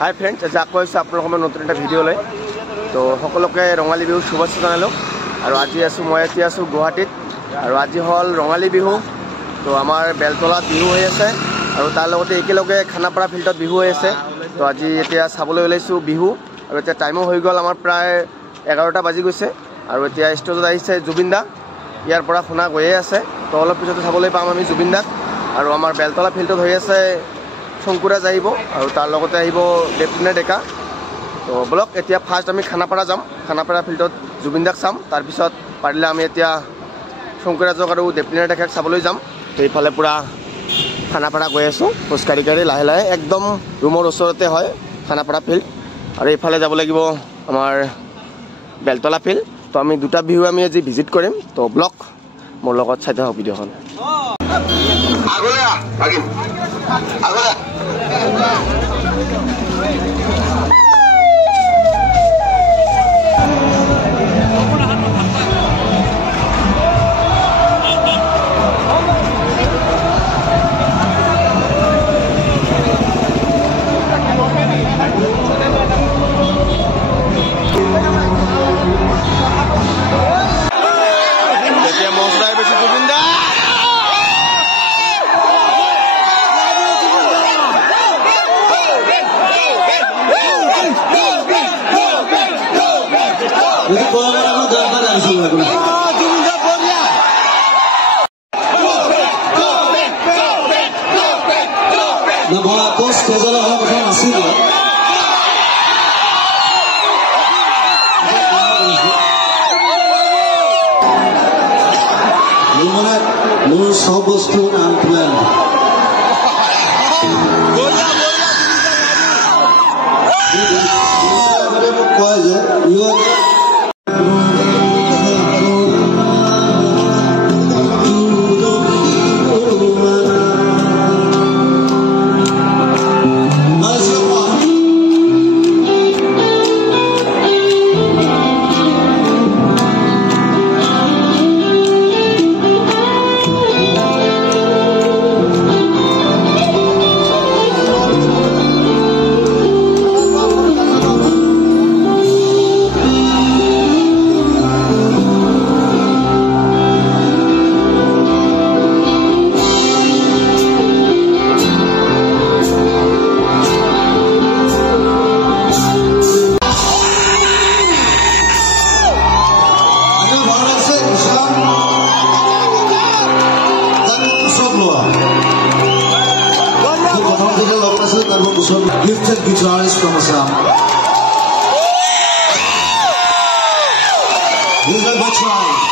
Hi friends आज आको अपने नतुन एट भिडिओ तो सकलोके रंगाली बिहु शुभेच्छा जानालो और आज आसो मैं एतिया आसो गुवाहाटीत और आज हल रंगाली बिहु तो आमार बेलतलात बिहु हो आछे और तार लगते एकेलगे खानापारा फिल्डत बिहु हो आछे तो आज एतिया चाबोले ओलाइছো बिहु और एतिया टाइमो हो गल आमार प्राय 11टा बाजी गइছে और एतिया स्टेजत आइছে जुबिन दा यार परा शुना गए आछे तो अलप पिछते चाबोले पाम आमी जुबिन दाक और आमार बेलतला फिल्डत हो आछे शंकुराज आहिब और तार लगते आहिब देवपुना डेका तो ब्लक एतिया फार्स्ट आमी खानापारा जाम खानापारा फिल्डत जुबिन दाक चाम तार पिছত पारिले आमी एतिया शंकुराजक और देवपुना डेकाक चाबोले जाम तो इफाले पूरा खानापारा गई आसो खোजकाढ़ी काढ़ी लाहे लाहे एकदम रूमर ओसरते है खानापारा फिल्ड और इफाले যাব লাগিব आमार बेलतला फिल्ड तो आमी दुटा बिहु आमी आज भिजिट करिम तो ब्लक मोर लगत चाइ थाक भिडिओखन सब बस्तु नाम plan gifted guitarist from Assam. Here's a good try.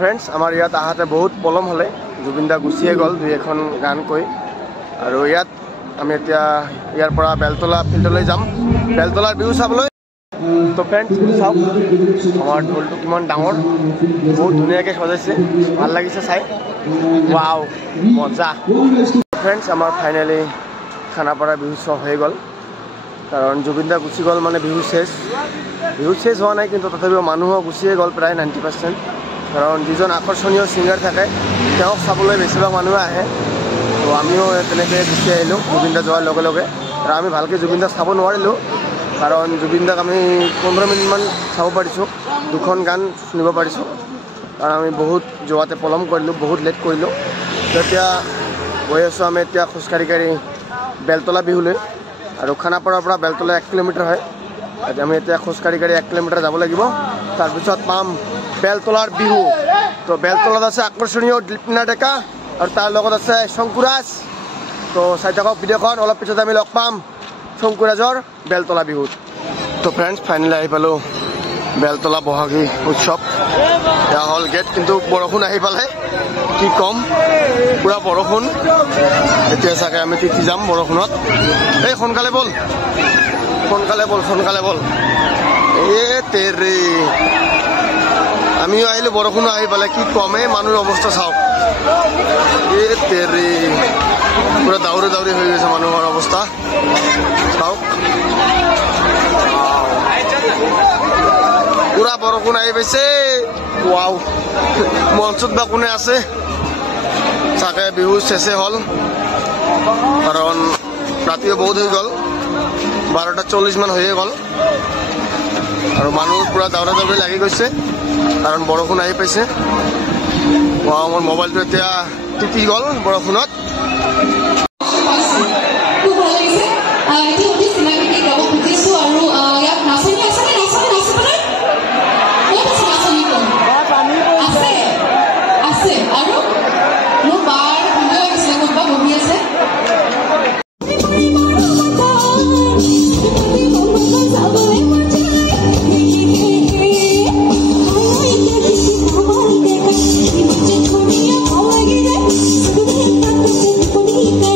Friends আমাৰ ইয়াত আহাতে বহুত পলম হ'লে জুবিন দা গুচিয়ে গ'ল দুই এখন গান কৈ আৰু ইয়াত আমি এতিয়া ইয়াৰ পৰা বেলতলা ফিল্ডলৈ যাম বেলতলাৰ বিহু চাবলৈ তো ফ্ৰেণ্ডছ চাওক আমাৰ ঢোলটো কিমান ডাঙৰ বহুত ধুনীয়াকৈ সজাইছে ভাল লাগিছে চাই ৱাও মজা ফ্ৰেণ্ডছ আমাৰ ফাইনেলি খানাপাৰা বিহু উৎসৱ হৈ গ'ল কাৰণ জুবিন দা গুচি গ'ল মানে বিহু শেষ হোৱা নাই কিন্তু তথাপিও মানুহো গুচিয়ে গ'ল প্ৰায় 90% কাৰণ যিজন আকৰ্ষণীয় ছিংগাৰ থাকে তেওঁক চাবলৈ বেছিভাগ মানুহে আহে তো আমিও তেনেকৈ গুচি আহিলোঁ জুবিন দা যোৱাৰ লগে লগে আৰু আমি ভালকৈ জুবিন দা চাব নোৱাৰিলোঁ কাৰণ জুবিন দাক আমি 15 মিনিটমান চাব পাৰিছোঁ দুখন গান শুনিব পাৰিছোঁ কাৰণ আমি বহুত যোৱাতে পলম কৰিলোঁ বহুত লেট কৰিলোঁ তেতিয়া গৈ আছোঁ আমি এতিয়া খোজকাঢ়ি বেলতলা বিহুলৈ আৰু খানাপাৰাৰ পৰা বেলতলা 1 কিলোমিটাৰ হয় আমি এতিয়া খোজকাঢ়ি 1 কিলোমিটাৰ যাব লাগিব তাৰপিছত পাম বেলতলাৰ বিহু তো বেলতলাত আছে আকৰ্ষণীয় দীপনা ডেকা আৰু তাৰ লগত আছে শংকুৰাজ তো চাই থাকক ভিডিঅ'খন অলপ পিছত আমি লগ পাম শংকুৰাজৰ বেলতলা বিহুত তো ফ্ৰেণ্ডছ ফাইনেলি আহি পালোঁ বেলতলা বহাগী উৎসৱ এয়া হ'ল গেট কিন্তু বৰষুণ আহি পালে কি কম পুৰা বৰষুণ এতিয়া চাগে আমি তিতি যাম বৰষুণত এই সোনকালে বল তেৰে আমিও আহিলোঁ বৰষুণ আহি পালে কি কমে মানুহৰ অৱস্থা চাওক তেৰে পুৰা দাউৰি হৈ গৈছে মানুহৰ অৱস্থা চাওক পুৰা বৰষুণ আহি পাইছে ৱাও মঞ্চত বা কোনে আছে চাগে বিহু শেষে হ'ল কাৰণ ৰাতিও বহুত হৈ গ'ল 12:40 মান হৈয়ে গ'ল আৰু মানুহ পুৰা দাউৰা লাগি গৈছে কাৰণ বৰষুণ আহি পাইছে মোৰ মোবাইলটো এতিয়া তিতি গ'ল বৰষুণত Thank you.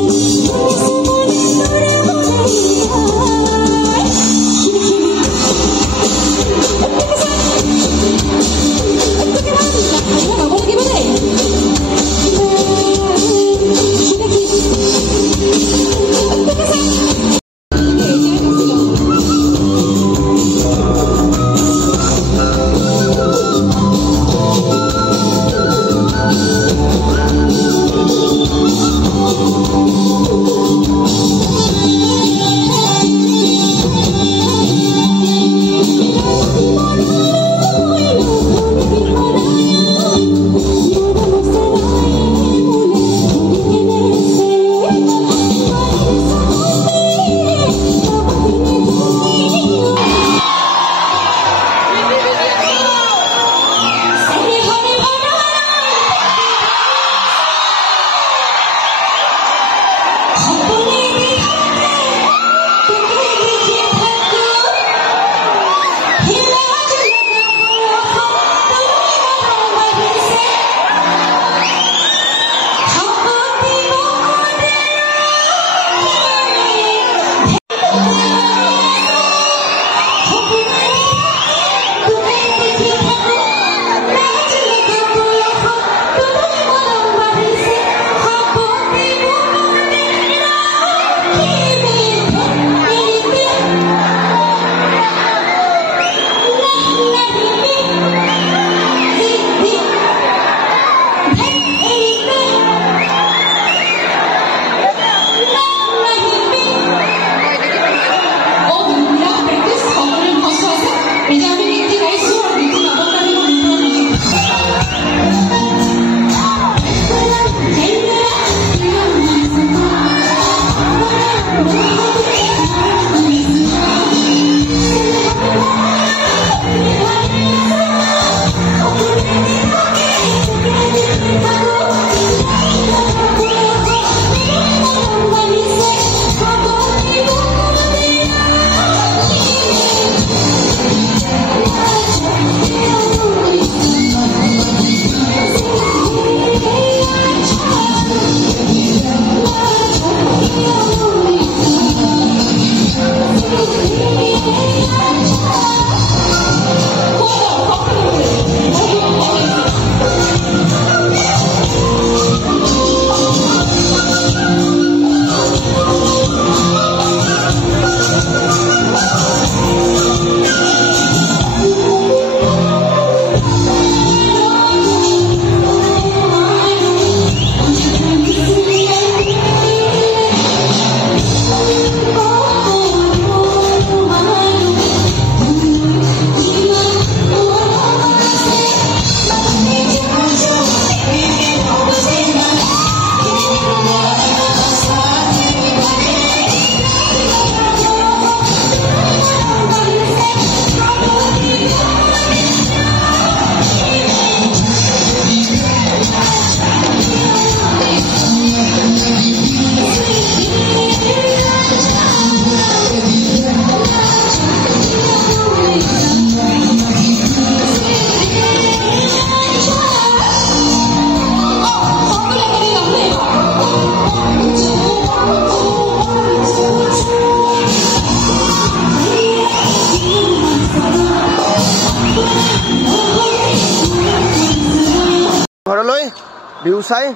বিহু চাই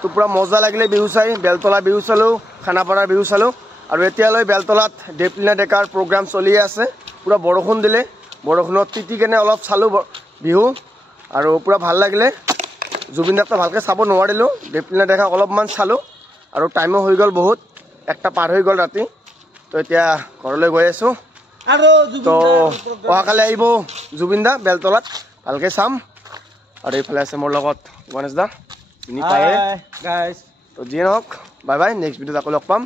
তো পুৰা মজা লাগিলে বিহু চাই বেলতলা বিহু চালোঁ খানাপাৰাৰ বিহু চালোঁ আৰু এতিয়ালৈ বেলতলাত দেৱলীনা ডেকাৰ প্ৰগ্ৰাম চলি আছে পুৰা বৰষুণ দিলে বৰষুণত তিতি কেনে অলপ চালোঁ বিহু আৰু পুৰা ভাল লাগিলে জুবিন দাক তো ভালকৈ চাব নোৱাৰিলোঁ দেৱলীনা ডেকাক অলপমান চালোঁ আৰু টাইমো হৈ গ'ল বহুত একটা পাৰ হৈ গ'ল ৰাতি তো এতিয়া ঘৰলৈ গৈ আছোঁ তো অহাকালি আহিব জুবিন দা বেলতলাত ভালকৈ চাম আৰু এইফালে আছে মোৰ লগত গণেশ দা চিনি পায়ে তো যিয়ে নহওক বাই বাই নেক্সট ভিডিঅ'ত আকৌ লগ পাম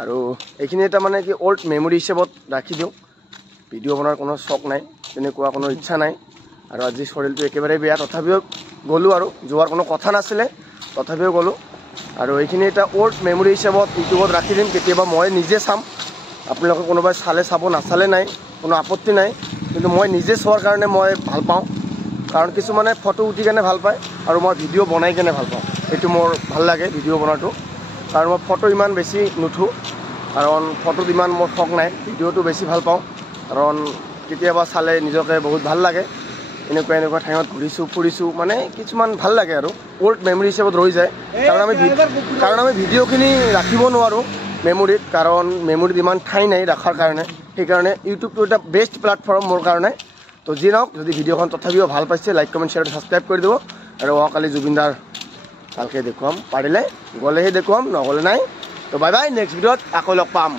আৰু এইখিনি এটা মানে কি অল্ড মেমৰি হিচাপত ৰাখি দিওঁ ভিডিঅ' বনোৱাৰ কোনো চখ নাই তেনেকুৱা কোনো ইচ্ছা নাই আৰু আজি শৰীৰটো একেবাৰে বেয়া তথাপিও গ'লোঁ আৰু যোৱাৰ কোনো কথা নাছিলে তথাপিও গ'লোঁ আৰু এইখিনি এটা অল্ড মেমৰি হিচাপত ইউটিউবত ৰাখি দিম কেতিয়াবা মই নিজে চাম আপোনালোকে কোনোবাই চালে চাব নাচালে নাই কোনো আপত্তি নাই কিন্তু মই নিজে চোৱাৰ কাৰণে মই ভাল পাওঁ কাৰণ কিছুমানে ফটো উঠি কেনে ভাল পায় আৰু মই ভিডিঅ' বনাই কেনে ভাল পাওঁ এইটো মোৰ ভাল লাগে ভিডিঅ' বনোৱাটো কাৰণ মই ফটো ইমান বেছি নুঠোঁ কাৰণ ফটোত ইমান মোৰ শখ নাই ভিডিঅ'টো বেছি ভাল পাওঁ কাৰণ কেতিয়াবা চালে নিজকে বহুত ভাল লাগে এনেকুৱা ঠাইত ঘূৰিছোঁ ফুৰিছোঁ মানে কিছুমান ভাল লাগে আৰু অল্ড মেমৰি হিচাপত ৰৈ যায় কাৰণ আমি ভিডিঅ'খিনি ৰাখিব নোৱাৰোঁ মেমৰিত কাৰণ মেমৰিত ইমান ঠাই নাই ৰখাৰ কাৰণে সেইকাৰণে ইউটিউবটো এটা বেষ্ট প্লেটফৰ্ম মোৰ কাৰণে তো যি নহওক যদি ভিডিঅ'খন তথাপিও ভাল পাইছে লাইক কমেণ্ট শ্বেয়াৰ ছাবস্ক্ৰাইব কৰি দিব আৰু অহাকালি জুবিনদাৰ ভালকৈ দেখুৱাম পাৰিলে গ'লেহে দেখুৱাম নগ'লে নাই তো বাই বাই নেক্সট ভিডিঅ'ত আকৌ লগ পাম